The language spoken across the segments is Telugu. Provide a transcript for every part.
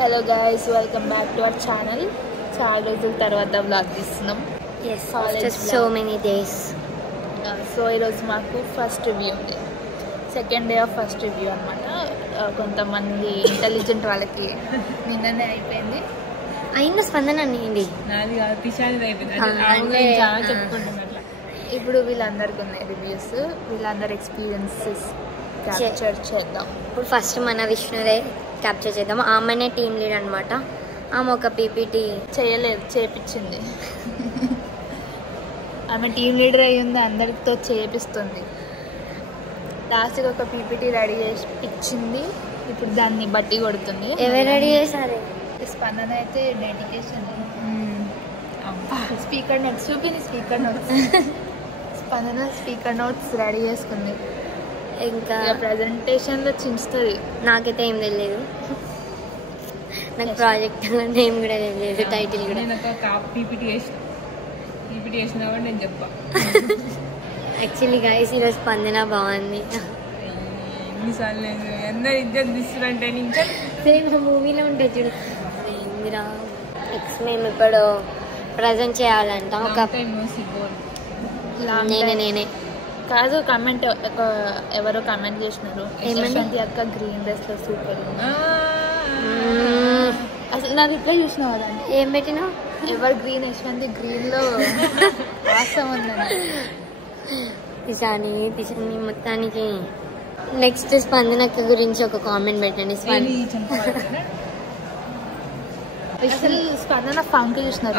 Hello guys, welcome back to our channel. చాలా రోజుల తర్వాత వ్లాగ్ తీస్తున్నాం. So many days. సో ఈరోజు మాకు ఫస్ట్ రివ్యూ ఉంది. Second day of first review అనమాట. కొంతమంది ఇంటెలిజెంట్ వాళ్ళకి నిన్ననే అయిపోయింది. అయిన స్పందన అనింది ఇప్పుడు వీళ్ళందరికీ ఉన్నాయి రివ్యూస్. వీళ్ళందరి ఎక్స్పీరియన్సెస్ క్యాప్చర్ చేద్దాం. ఇప్పుడు ఫస్ట్ మన విష్ణుదే క్యాప్చర్ చేద్దాం. ఆమెనే టీమ్ లీడ్ అనమాట. ఆమె ఒక పీపీటీ చేపించింది. ఆమె టీమ్ లీడర్ అయ్యింది, అందరితో చేపిస్తుంది. లాస్ట్కి ఒక పీపీటీ రెడీ చేసి ఇచ్చింది. ఇప్పుడు దాన్ని బట్టి కొడుతుంది. ఎవరు రెడీ చేశారు? స్పందన అయితే డెడికేషన్. స్పీకర్ నోట్స్ చూపింది. స్పీకర్ నోట్స్ స్పందన స్పీకర్ నోట్స్ రెడీ చేసుకుంది. ఇంకా ప్రెజెంటేషన్ లో చించుతుంది. నాకైతే ఏం తెలియదు. నాకు ప్రాజెక్ట్ నేమ్ కూడా తెలియదు, టైటిల్ కూడా. పీపీటీ చేసిన నేను చెప్పా. యాక్చువల్లీ గైస్ ఈరోజు స్పందన బాగుంది. ఎన్నిసార్లు అందరు ఇద్దరు తీస్తుంటే ఇంకా సేమ్ మూవీలో ఉంటుంది చూడు. మీరా ఎక్స్ మేము ఇప్పుడు ప్రజెంట్ చేయాలంట. ఒక నేనే కాదు, కమెంట్ ఎవరో కమెంట్ చేసినారు. యశ్వంతి అక్క గ్రీన్ డ్రెస్ లో సూపర్. అసలు నా రిప్లై చూసినావు కదండి. ఏం పెట్టినావు? ఎవరు గ్రీన్ యశ్వంతి గ్రీన్ లో వాస్తవం ఉందండి. తిశాని మొత్తానికి. నెక్స్ట్ స్పందనక్క గురించి ఒక కామెంట్ పెట్టండి. అసలు స్పందన ఫంక్ చూసినారు.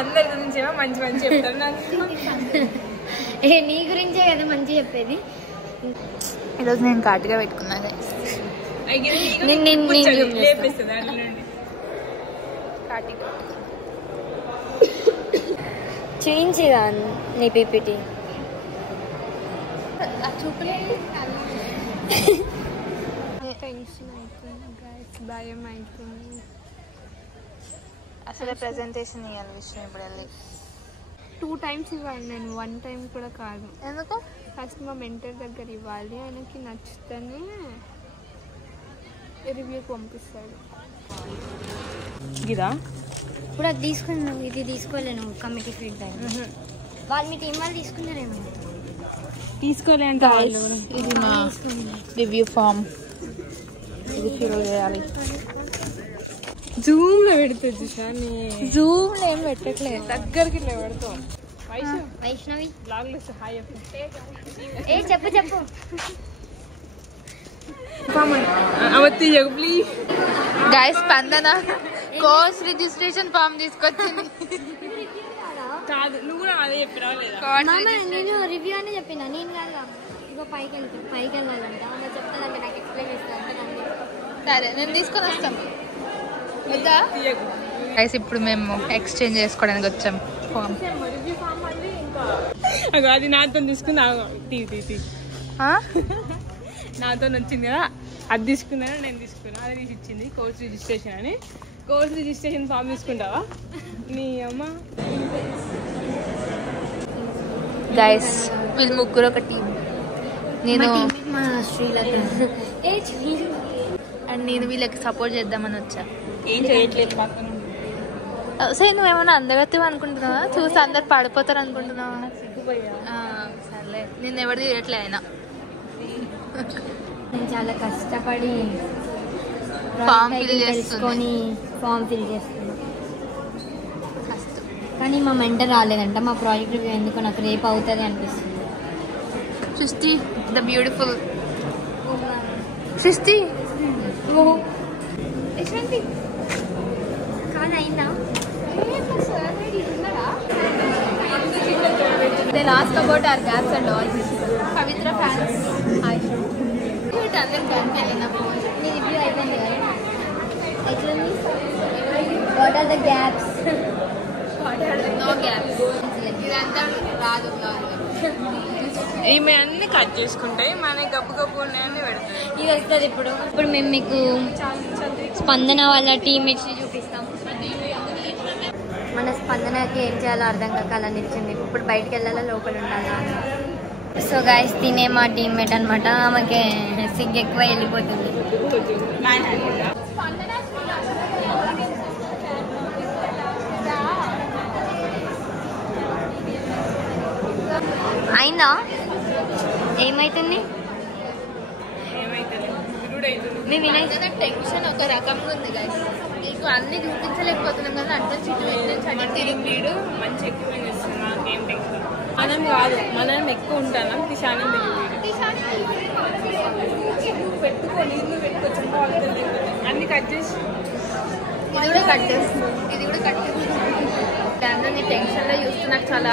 అందరి గురించి మంచి మంచి చెప్తారు. నీ గురించే కదా మంచి చెప్పేది. ఈరోజు నేను ఘాటుగా పెట్టుకున్నాను. చూయించిగా నీ పీపీటీ. భయం అవుతుంది. అసలు ప్రెజెంటేషన్ ఇవ్వాలి విషయం. ఇప్పుడు వెళ్ళి 2 times ఇవ్వాలి. నేను 1 time కూడా కాదు. ఎందుకు? ఫస్ట్ మా మెంటర్ దగ్గర ఇవ్వాలి. ఆయనకి నచ్చితేనే రివ్యూకి పంపిస్తాడు. ఇదా ఇప్పుడు అది తీసుకున్నావు, ఇది తీసుకోలేను. కమిటీ ఫీడ్బ్యాక్ వాళ్ళు మీ టీం వాళ్ళు తీసుకున్నారేమో. తీసుకోలే అంటే ఇది మా రివ్యూ ఫామ్. ఇది ఫిల్ చేయాలి. జూమ్ లో పెడుతుంది చూసాని. జూమ్ ఏం పెట్టట్లేదు, దగ్గరికి పెడతాం. వైష్ణవి హాయ్ చెప్పు చెప్పు. ప్లీజ్ గైస్, స్పందన కోర్స్ రిజిస్ట్రేషన్ ఫామ్ తీసుకొచ్చింది. కాదు, నువ్వు కూడా అదే చెప్పినా లేదా? నేను రివ్యూ అని చెప్పిన. నేను కాదు, ఇగో పైకి వెళ్ళాలంట. చెప్తానంటే నాకు ఎక్స్ప్లెయిన్ చేస్తాను. సరే, నేను తీసుకొని వస్తాను. గైస్, ఇప్పుడు మేము ఎక్స్చేంజ్ చేసుకోవడానికి వచ్చాం ఫామ్. అది నాతో తీసుకున్నా. నాతో వచ్చింది కదా, అది తీసుకున్నాను. నేను తీసుకున్నా, అది తీసి ఇచ్చింది. కోర్స్ రిజిస్ట్రేషన్ అని. కోర్స్ రిజిస్ట్రేషన్ ఫామ్ తీసుకుంటావా నీ అమ్మ? గైస్, వీళ్ళు ముగ్గురు ఒక టీం. నేను అండ్ నేను వీళ్ళకి సపోర్ట్ చేద్దామని వచ్చా. ఏం చేయట్లేదు పక్కన. సరే, నువ్వేమన్నా అందగత్యం అనుకుంటున్నావా? చూసి అందరు పడిపోతారు అనుకుంటున్నావా? సర్లే, నేను ఎవరిది చేయట్లే. అయినా నేను చాలా కష్టపడి ఫామ్ ఫిల్ చేసుకొని ఫామ్ ఫిల్ చేస్తున్నా. కానీ మా మెంటర్ రాలేదంట. మా ప్రాజెక్ట్ రివ్యూ ఎందుకు నాకు రేపు అవుతుంది అనిపిస్తుంది. సృష్టి ద బ్యూటిఫుల్. సృష్టి కాదు అయిందా? They ask about our gaps and all. Pavitra fans. Hi. What other gap helena? నీ రివ్యూ అయిపోయింది కదా. ఎట్లుంది? What are the gaps? No gaps. ఇదంతా రాదు. ఈమె అన్ని కట్ చేసుకుంటాయి, మన గబ్బు గబ్బు ఉన్నాయని పెడతాయి. ఇది వస్తుంది. ఇప్పుడు మేము మీకు స్పందన వాళ్ళ టీమ్మేట్స్ చూపిస్తాం. మన స్పందనకి ఏం చేయాలో అర్థం కాక అలా నిలిచింది. ఇప్పుడు బయటకు వెళ్ళాలా, లోపల ఉండాలా. సో గైస్, తినే మా టీమ్మేట్ అనమాట. ఆమెకి సిగ్గు ఎక్కువ వెళ్ళిపోతుంది. అయిందా? ఏమైతుంది? మేము వినాయక టెన్షన్ ఒక రకంగా ఉంది కదా, మీకు అన్ని చూపించలేకపోతున్నాం కదా. అంటే వీడు మంచి ఎక్స్ప్లెయిన్ చేస్తుంది, నాకేం టెన్షన్. మనం కాదు, మనం ఎక్కువ ఉంటాను. దిశానం పెట్టుకొని అన్ని కట్ చేసి ఇది కూడా కట్ చేస్తుంది. అందరినీ టెన్షన్లో చూస్తే నాకు చాలా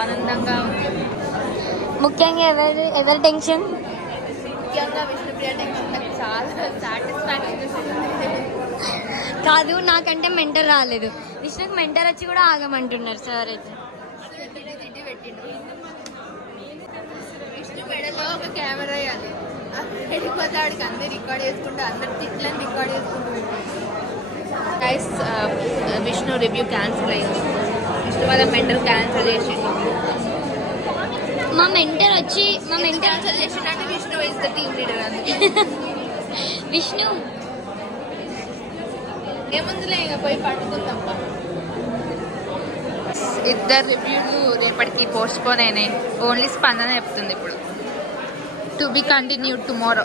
ఆనందంగా ఉంది. ముఖ్యంగా ఎవరి టెన్షన్? ముఖ్యంగా విష్ణుప్రియ టెన్షన్ నాకు చాలా సాటిస్ఫాక్షన్ కాదు, నాకంటే మెంటర్ రాలేదు. విష్ణుకి మెంటర్ వచ్చి కూడా ఆగమంటున్నారు సార్. అయితే విష్ణు మెడలో ఒక కెమెరా వేయాలి, వెళ్ళిపోతే వాడికి అందరు రికార్డ్ చేసుకుంటూ అందరు తిట్లని రికార్డ్ చేసుకుంటూ గైస్. విష్ణు రివ్యూ క్యాన్సిల్ అయ్యింది. విష్ణు వాళ్ళ మెంటర్ క్యాన్సిల్ చేసిండు. మా మెంటర్ క్యాన్సిల్ చేసిండే Vishnu is the team leader. అందుకే విష్ణు ఏముందిలే, ఇంకా పోయి పట్టుకుందాం. ఇద్దరు రివ్యూలు రేపటికి పోస్ట్ పోన్ అయినాయి. ఓన్లీ స్పందన చెప్తుంది ఇప్పుడు. To be continued tomorrow.